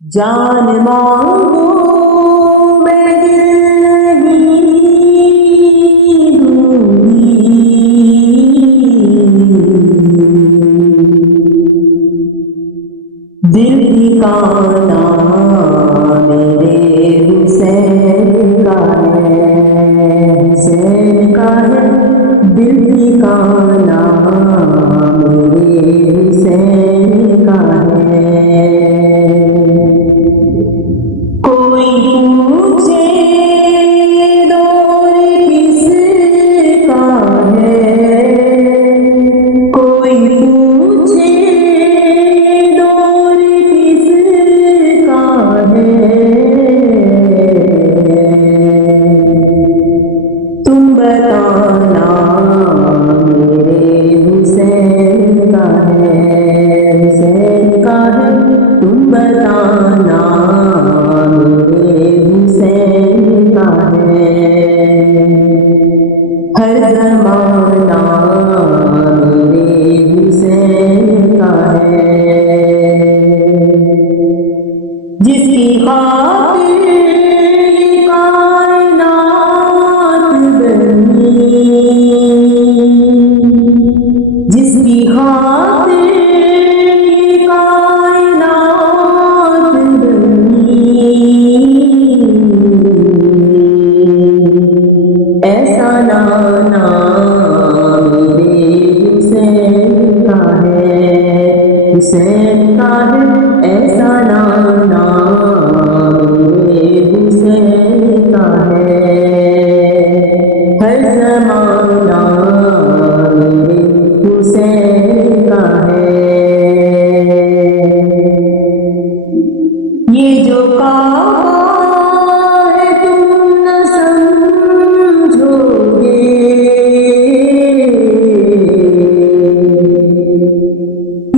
जान मांगो मैं दिल नहीं दूंगी। दिल ठिकाना मेरे हुसैन का है, हुसैन का है। दिल ठिकाना मेरे हुसैन का है। कोई पूछे दौर किसका है, कोई पूछे दौर किसका है, तुम बताना मेरे हुसैन का है, हुसैन का है। तुम बताना हर ज़माना मेरे हुसैन का है। जिसकी खातिर ये कायनात बनी, जिसकी खातिर ये कायनात बनी, ऐसा नाना मेरे हुसैन का है, हुसैन का है। ऐसा नाना मेरे हुसैन का है। हर ज़माना मेरे हुसैन का है। ये जो काबा है तुम न समझोगे,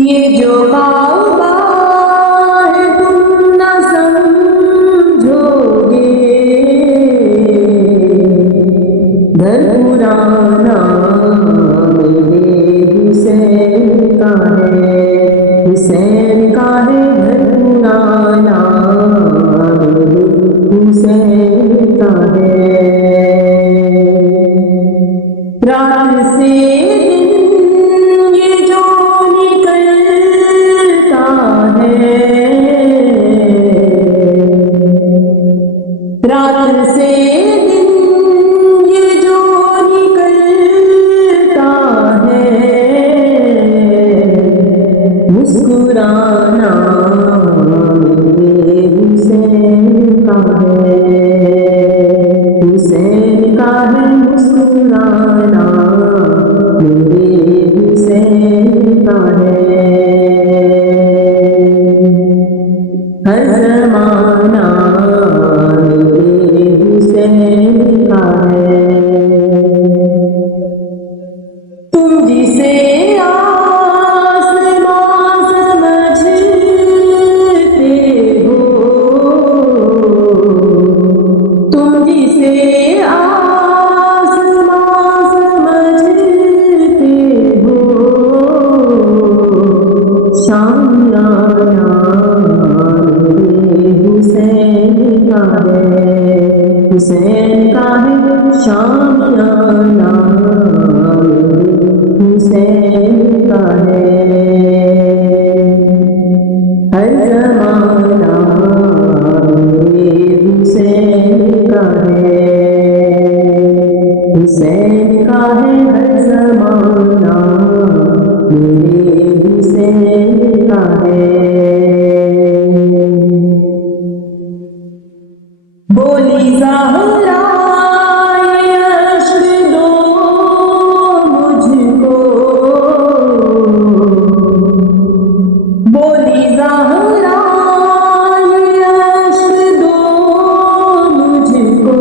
ये जो काबा है तुम न समझोगे। घर पुराना मेरे हुसैन का है, हुसैन का है। घर पुराना मेरे हुसैन का है। रात से दिन ये जो निकलता है, रात से दिन ये जो निकलता है, मुस्कुराना मेरे हुसैन का है, हुसैन का है। मुस्कुराना मेरे हुसैन का है। हर ज़माना मेरे हुसैन का है। तुम जिसे आसमां समझते हो, तुम जिसे आसमां समझते हो, शामियाना मेरे हुसैन का है, हुसैन का है। शामियाना हुसैन का है। हर ज़माना मेरे हुसैन का है, हुसैन का है। हर ज़माना मेरे हुसैन का है। बोली ज़हरा ये अश्क दो मुझको, बोली ज़हरा ये अश्क दो मुझको।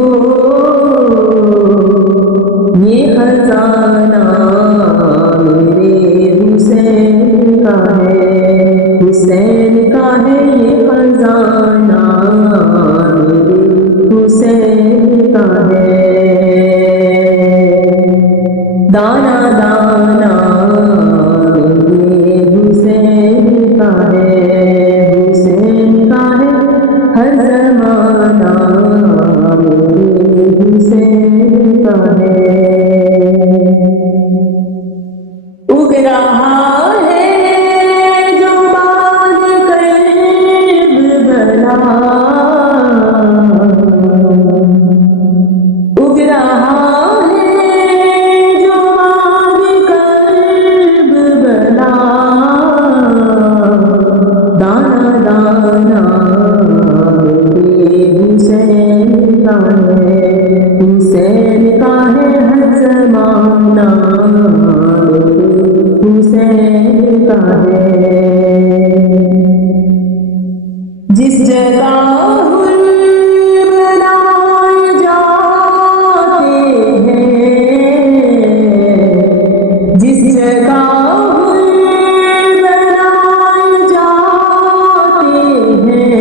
ये खजाना मेरे हुसैन का है, हुसैन का है। ये खजाना मेरे हुसैन का जिस जगह बनाए जाते हैं, जिस जगह बनाए जाते हैं,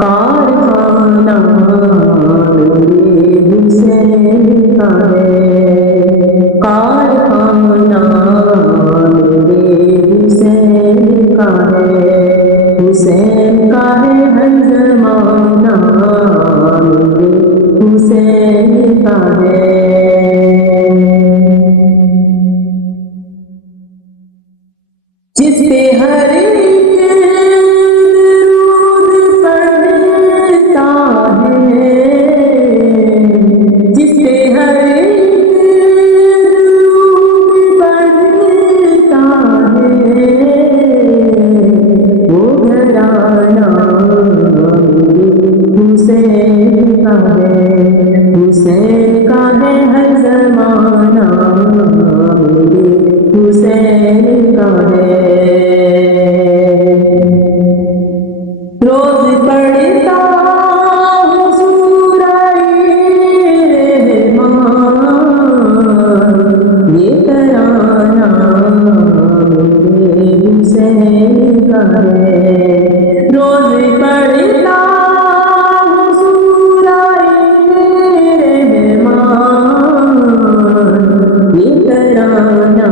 कारखाना मेरे हुसैन का है, कारखाना मेरे हुसैन का है, हुसैन का है हर ज़माना मेरे हुसैन का है। जिस पे हर एक दरूद पढ़ता है, जिस पे हर एक दरूद पढ़ता है, वो घराना हुसैन का है, हुसैन का है हर ज़माना मेरे हुसैन का है। रोज पढ़ता हूँ सूरह-ए-रहमान, ये तराना मेरे हुसैन का है। रोज पढ़ता हूँ सूरह-ए-रहमान, ये तराना